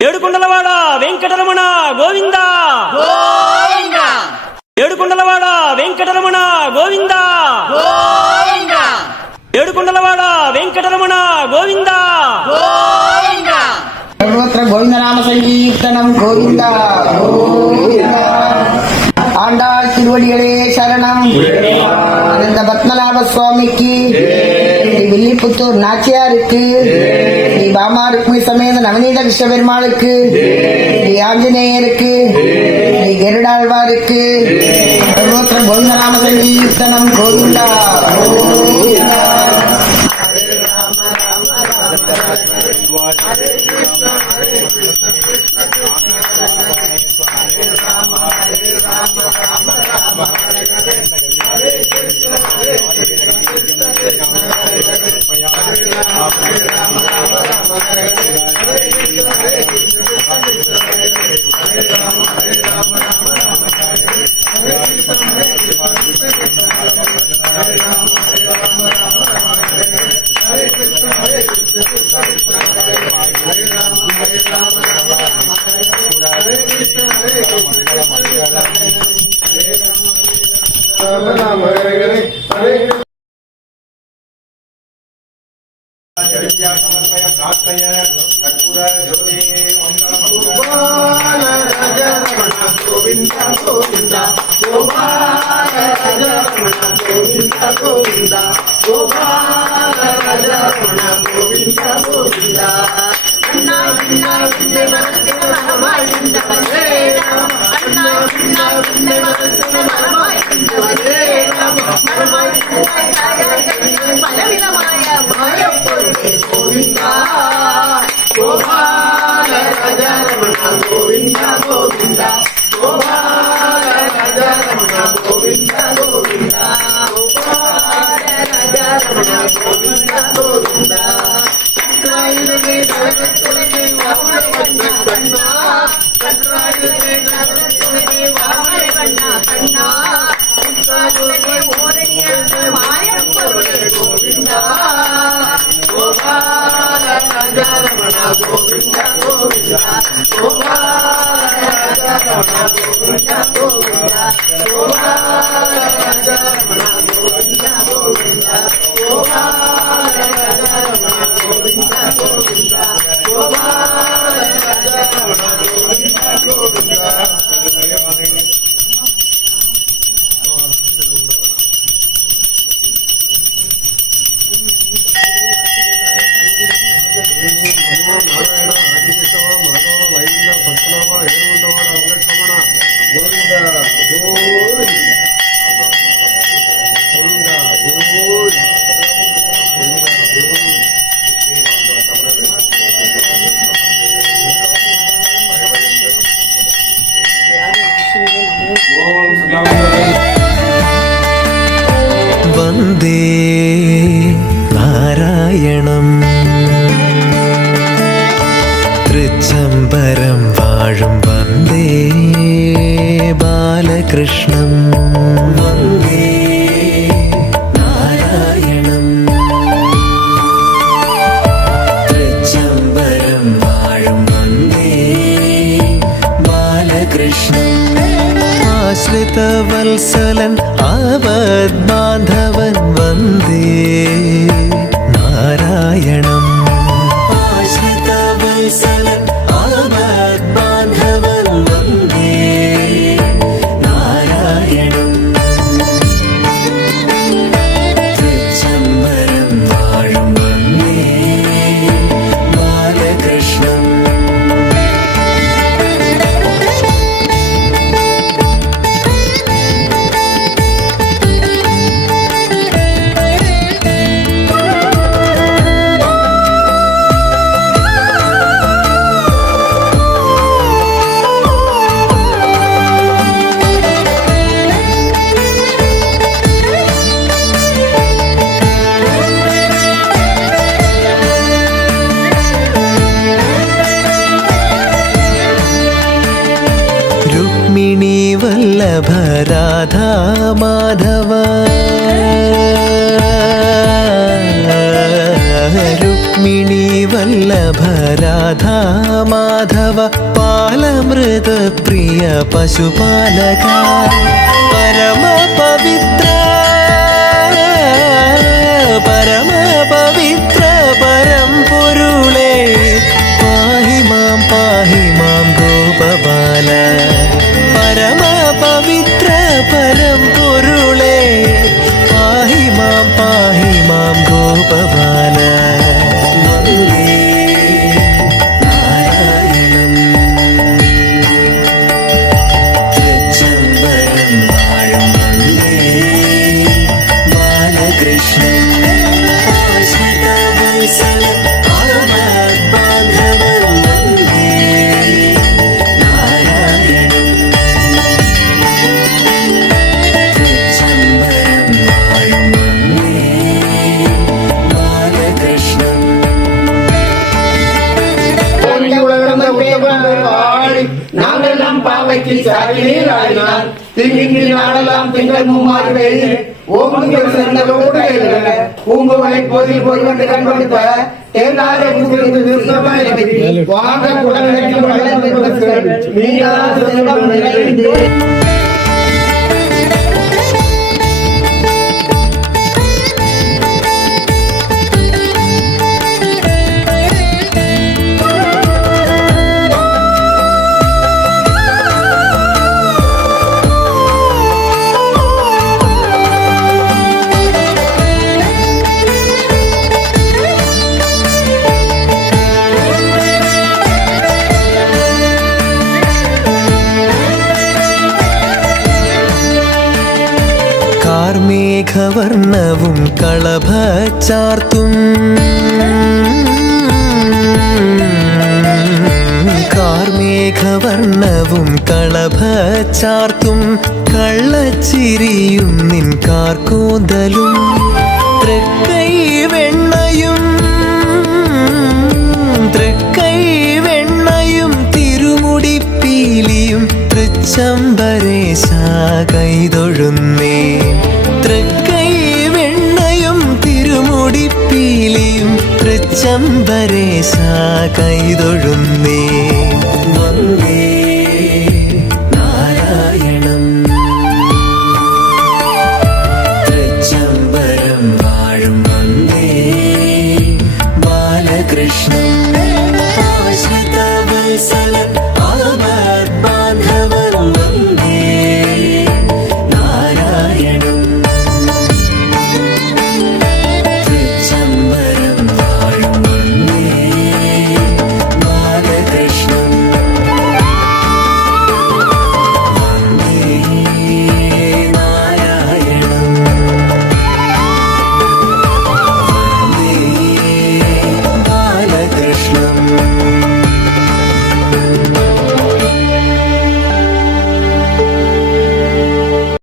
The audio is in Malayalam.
ఏడుకొండలవాడ వెంకటరమణ గోవింద గోవింద. ఏడుకొండలవాడ వెంకటరమణ గోవింద గోవింద. ఏడుకొండలవాడ వెంకటరమణ గోవింద గోవింద. సర్వత్ర గోవిందనామ సంకీర్తనం గోవింద గోవింద. ஆண்டாள் திருவடிகளே சரணம். அனந்த பத்மநாப சுவாமிக்கு, ஸ்ரீ வில்லிபுத்தூர் நாச்சியாருக்கு, ஸ்ரீ பாமா ருக்மி சமேத நவநீத கிருஷ்ண பெருமாளுக்கு, ஸ்ரீ ஆஞ்சநேயருக்கு, ஸ்ரீ கருடாழ்வாருக்கு சர்வத்திர கோவிந்தநாம சங்கீர்த்தனம் கோவிந்தா கோவிந்தா. വന്ദേ നാരായണം തൃച്ചംബരം വാഴും വന്ദേ ബാലകൃഷ്ണം. വന്ദേ നാരായണം തൃച്ചംബരം വാഴും വന്ദേ ബാലകൃഷ്ണം. ആശ്രിതവത്സലൻ അവദ്ബാന്ധവൻ വന്ദേ നാരായണം. ആശ്രിതവത്സലൻ അവദ്ബാന്ധവൻ വന്ദേ നാരായണം. തൃച്ചംബരം വാഴും വന്ദേ ബാലകൃഷ്ണം. രുക്മിണി വല്ലഭ രാധാ മാധവ രുക്മിണി വല്ലഭ വല്ലഭരാധാ മാധവ പാലമൃത പ്രിയ പശുപാലക പരമ പവിത്ര പരംപൊരുളേ പാഹി മാം ഗോപബാല പരമ പവിത്ര പരംപൊരുളേ പാഹി മാം ഗോപബാല വന്ദേ നാരായണം തൃച്ചംബരം വാഴും വന്ദേ ബാലകൃഷ്ണൻ நாங்கெல்லாம் பாவைக்கு சாகினீர் ஆடினார் திங்கின்றி நாடெல்லாம் திங்கள் மூமாறு வேறு ஓங்குகிற சென்றலோடு எழுத பூங்குவலை போதில் போய் வந்து கண்படுத்த தேங்காரை வாங்க குடல் நீங்க കാർമേഘവർണ്ണവും കളഭച്ചാർത്തും കാർമേഘവർണ്ണവും കളഭച്ചാർത്തും കള്ളച്ചിരിയും നിൻ കാർക്കൂന്തലും തൃക്കൈ വെണ്ണയും തിരുമുടിപ്പീലിയും തൃച്ചംബരേശ കൈതൊഴുന്നേ തൃക്കൈ വെണ്ണയും തിരുമുടിപ്പീലിയും തൃച്ചംബരേശ കൈതൊഴുന്നേ വന്ദേ നാരായണം തൃച്ചംബരം വാഴും വന്ദേ ബാലകൃഷ്ണൻ ആശ്രിതവത്സലൻ ആപദ്ബാന്ധവൻ വന്ദേ നാരായണം തൃച്ചംബരം വാഴും വന്ദേ ബാലകൃഷ്ണൻ വന്ദേ നാരായണം വന്ദേ ബാലകൃഷ്ണൻ